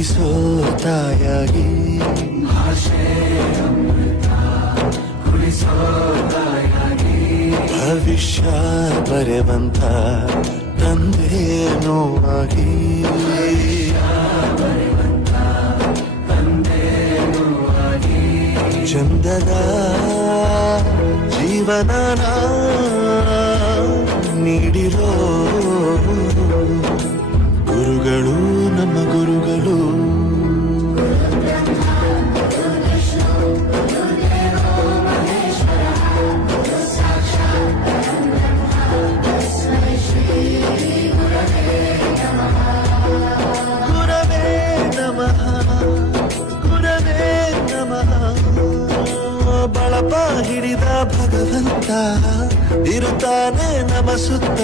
ಹುಟ್ಟಿಸೋ ತಾಯಾಗಿ ಭವಿಷ್ಯ ಬರೆವಂತ ತಂದೆನೂ ಆಗಿ ಚಂದದ ಜೀವನನ ನೀಡಿರೋ ಗುರುಗಳು ನಮ್ಮ ಗುರುಗಳು. ಗುರವೇ ನಮಃ ಗುರವೇ ನಮಃ. ಬಳಪ ಹಿಡಿದ ಭಗವಂತ ಇರುತ್ತಾನೆ ನಮ ಸುತ್ತ.